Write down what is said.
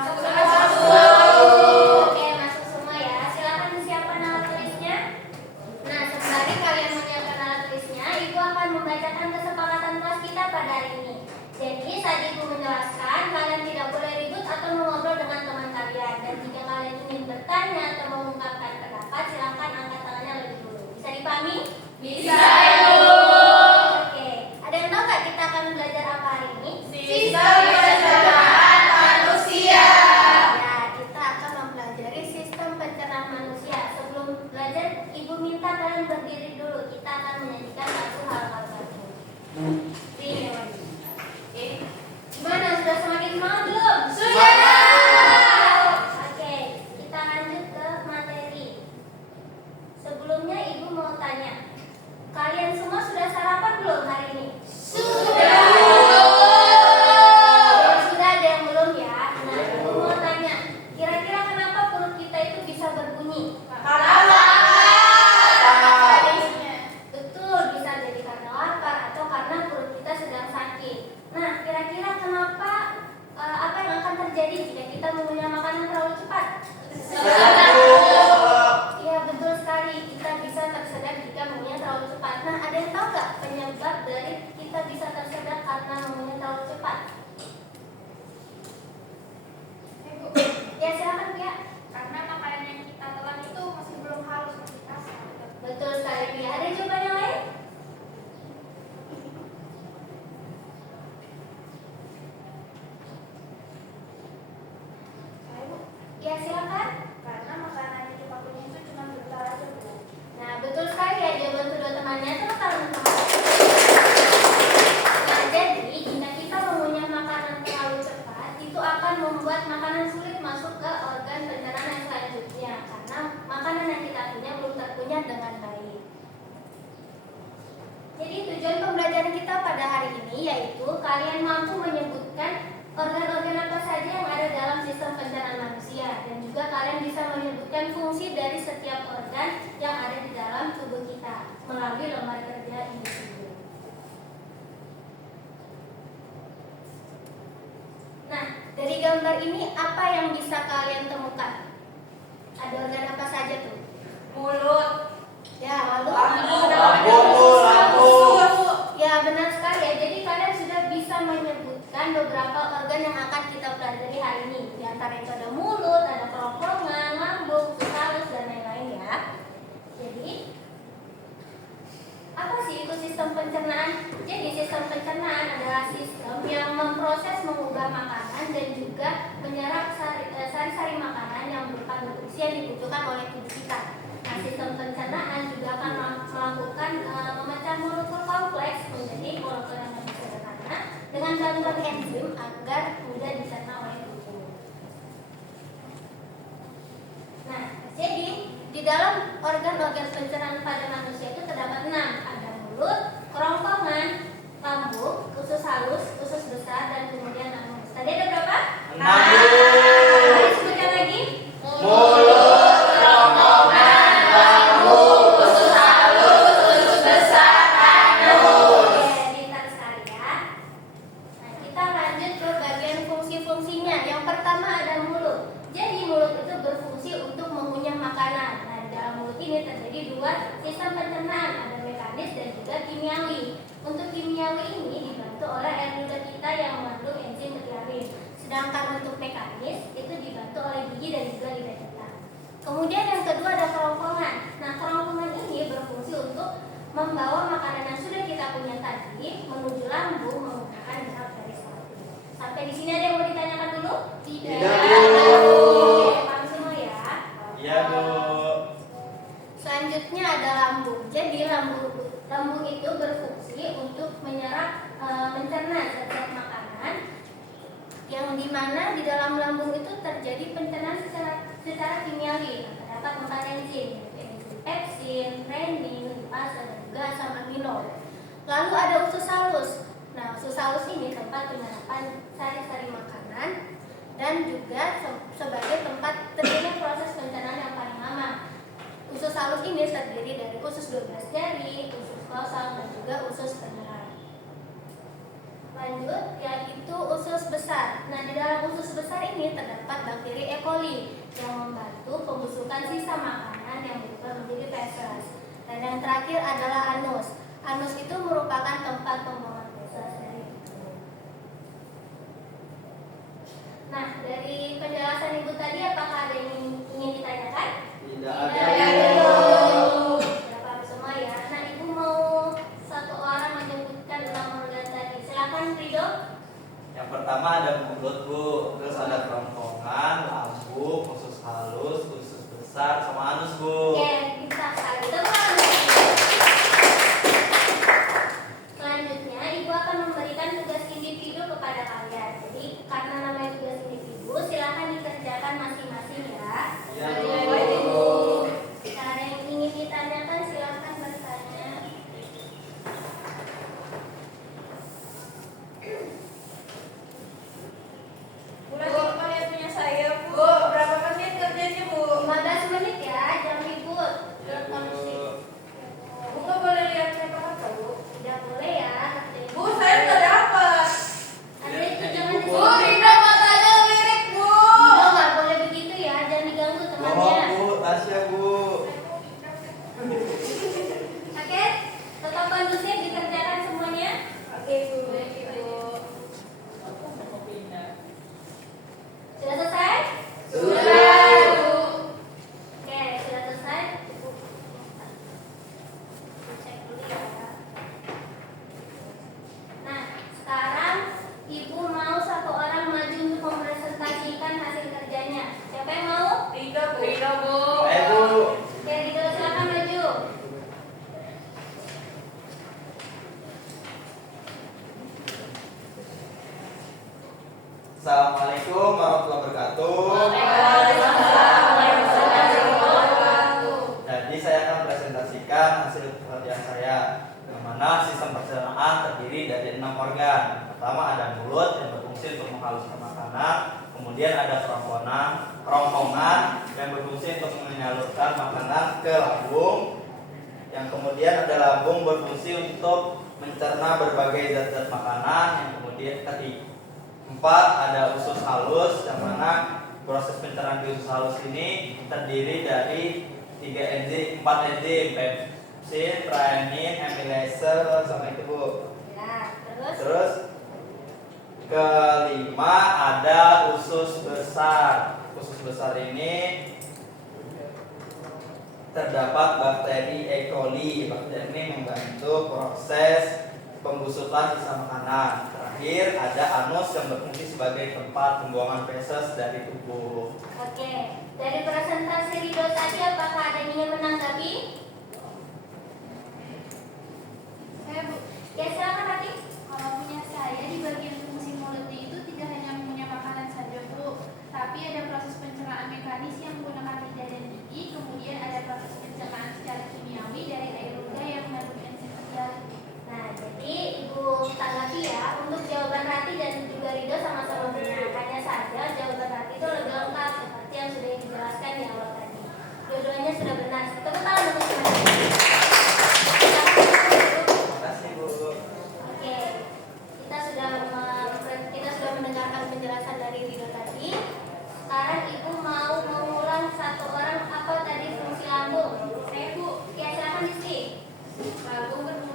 Oke, masuk semua ya. Silakan siapkan alat tulisnya. Nah, sembari kalian menyiapkan alat tulisnya, Ibu akan membacakan kesepakatan kelas kita pada hari ini. Jadi, saat Ibu menjelaskan, kalian tidak boleh ribut atau mengobrol dengan teman kalian. Dan jika kalian ingin bertanya atau mengungkapkan pendapat, silakan angkat tangannya lebih dulu. Bisa dipahami? Bisa, Ibu. Oke, ada yang tahu nggak kita akan belajar apa hari ini? Sistem pencernaan manusia. Ya, kita akan mempelajari sistem pencernaan manusia. Sebelum belajar, Ibu minta kalian berdiri dulu. Kita akan menyanyikan satu hal-hal baru. Ini Wadi. Oke. Gimana? Sudah semakin semangat belum? Sudah. Oke, kita lanjut ke materi. Sebelumnya Ibu mau tanya, kalian semua sudah sarapan belum hari ini? Sudah. Sudah, ada yang belum ya? Nah, Ibu mau tanya, kira-kira kenapa perut kita itu bisa berbunyi? Betul, bisa jadi karena lapar atau karena perut kita sedang sakit. Nah, kira-kira kenapa apa yang akan terjadi jika kita mengunyah makanan terlalu cepat? Iya, betul sekali. Kita bisa tersedak jika mengunyah terlalu cepat. Nah, ada yang tahu nggak penyebab dari kita bisa tersedak karena mengunyah terlalu cepat? Ya, silakan Pia. Karena makanan yang kita telan itu masih belum halus, masih kasar. Betul sekali Pia. Ada jawaban yang lain? Ya, silakan. Karena makanan yang kita punya itu cuma bentar aja, Bu. Nah, betul sekali ya jawaban kedua temannya. Tepuk tangan untuk teman. Nah, jadi jika kita mengunyah makanan terlalu cepat, itu akan membuat makanan sulit masuk ke organ pencernaan yang selanjutnya karena makanan yang kita punya belum terkunyah dengan baik. Jadi tujuan pembelajaran kita pada hari ini yaitu kalian mampu menyebutkan organ-organ apa saja yang ada dalam sistem pencernaan manusia dan juga kalian bisa menyebutkan fungsi dari setiap organ yang ada di dalam tubuh kita melalui lembar kerja individu. Nah, dari gambar ini apa yang bisa kalian temukan? Ada organ apa saja tuh? Mulut. Ya, lalu Lambung. ya, benar sekali ya. Jadi kalian sudah bisa menyebutkan beberapa organ yang akan kita pelajari hari ini. Di antara itu ada mulut, ada kerongkongan, lambung, usus halus dan lain-lain ya. Jadi apa sih itu sistem pencernaan? Jadi sistem pencernaan adalah sistem yang memproses mengubah makanan dan juga menyerap sari-sari makanan yang berupa nutrisi yang dibutuhkan oleh tubuh kita. Nah, sistem pencernaan juga akan melakukan memecah molekul kompleks menjadi molekul yang lebih sederhana dengan bantuan enzim agar mudah dicerna oleh tubuh. Nah, jadi di dalam organ-organ pencernaan pada manusia itu terdapat 6. Ada mulut, kerongkongan, lambung, usus halus, usus besar, dan kemudian anus. Tadi ada berapa? 6. Mari sebutkan lagi. Mulut, kerongkongan, lambung, usus halus, usus besar, anus. Oke, pintar sekali ya. Nah, kita lanjut ke bagian fungsi-fungsinya. Yang pertama ada mulut. Jadi mulut itu berfungsi untuk mengunyah makanan. Nah, di dalam mulut ini terjadi 2 sistem pencernaan, ada mekanis dan juga kimiawi. Untuk kimiawi ini dibantu oleh air liur kita yang mengandung enzim betiarin. Sedangkan untuk mekanis itu dibantu oleh gigi dan juga lidah kita. Kemudian yang kedua ada kerongkongan. Nah, kerongkongan ini berfungsi untuk membawa makanan yang sudah kita punya tadi menuju lambung menggunakan gerak garis roti. Sampai di sini ada yang mau ditanyakan dulu? Tidak, Bu. Oke, paham semua ya. Iya, Bu. Selanjutnya ada lambung. Jadi lambung itu berfungsi untuk menyerap mencerna zat-zat makanan yang dimana di dalam lambung itu terjadi pencernaan secara kimiawi. Terdapat 4 enzim, enzim pepsin, renin, lipase, dan juga asam amino. Lalu ada usus halus. Nah, usus halus ini tempat penyerapan sari-sari makanan dan juga sebagai tempat terjadinya proses pencernaan yang paling lama. Usus halus ini terdiri dari usus 12 jari, usus kosong, dan juga usus penyerap. Lanjut, yaitu usus besar. Nah, di dalam usus besar ini ini terdapat bakteri E. coli yang membantu pembusukan sisa makanan yang berubah menjadi feses. Dan yang terakhir adalah anus. Anus itu merupakan tempat pembuangan feses dari tubuh. Nah, dari penjelasan Ibu tadi apakah ada yang ingin ditanyakan? Tidak Tidak ada. Sudah paham semua ya. Nah, Ibu mau satu orang menyebutkan 6 organ tadi. Silakan Rido. Yang pertama ada mulut, Bu. Terus ada kerongkongan, lambung, usus halus, usus besar, sama anus, Bu. Oke, bisa sekali. Tepuk tangan. Selanjutnya, Ibu akan memberikan tugas individu kepada kalian. Jadi, karena namanya tugas individu, silakan dikerjakan masing-masing ya. Iya, Jadi, Bu. Ada yang ingin ditanyakan, silakan bertanya. Bu, lagi lupa lihat punya saya, Bu. Berapa menit kerjanya, Bu? 15 menit ya, jam ribut. Iya, Bu. Bu, nggak boleh lihat saya apa, Bu? Tidak boleh ya. kerjain. Bu, saya nggak dapat. Ada itu jangan Bu. di Bu, Rina matanya lirik, Bu. Ibu nggak boleh begitu ya, jangan diganggu temannya. Bohong, Bu. Tasya, Bu. Oke, tetap kondusif dikerjakan semuanya. Oke, Bu. Baik, Bu. Sudah selesai? Sudah, Bu. Oke, sudah selesai. Ibu cek dulu ya. Nah, sekarang Ibu mau satu orang maju untuk mempresentasikan hasil kerjanya. Siapa yang mau? Rina, Bu. Rina, Bu. Ayo, Bu. Oke, Rido silakan maju. Assalamualaikum warahmatullahi wabarakatuh. Jadi saya akan presentasikan hasil pekerjaan saya, yang mana sistem pencernaan terdiri dari 6 organ. Pertama ada mulut yang berfungsi untuk menghaluskan makanan, kemudian ada kerongkongan yang berfungsi untuk menyalurkan makanan ke lambung, yang kemudian ada lambung berfungsi untuk mencerna berbagai zat-zat makanan, yang kemudian keempat ada usus halus, yang mana proses pencernaan di usus halus ini terdiri dari 4 enzim, pepsin, renin, amylase, sama itu, Bu. Ya, terus Terus kelima ada usus besar. Usus besar ini terdapat bakteri E. coli. Bakteri ini membantu proses pembusukan sisa makanan. Terakhir ada anus yang berfungsi sebagai tempat pembuangan feses dari tubuh. Oke, dari presentasi Rido tadi apakah ada yang ingin menanggapi? Saya, Bu. Ya, silakan Rati. Kalau punya saya di bagian fungsi mulutnya itu tidak hanya mengunyah makanan saja, Bu, tapi ada proses pencernaan mekanis yang menggunakan lidah dan gigi, kemudian ada proses pencernaan secara kimiawi dari air ludah yang mengandung enzim kerja. Nah, jadi Ibu tanggapi ya, untuk jawaban Rati dan juga Rido sama-sama benar. Hanya saja jawaban Rati itu lebih lengkap seperti yang sudah dijelaskan di awal tadi. Dua-duanya sudah benar. Tepuk tangan untuk semuanya. Terima kasih, Bu. Oke, kita sudah mendengarkan penjelasan dari Rido tadi. Sekarang Ibu mau mengulang satu orang apa tadi fungsi lambung? Saya, Bu. Ya, silakan Rizky. Lambung berfungsi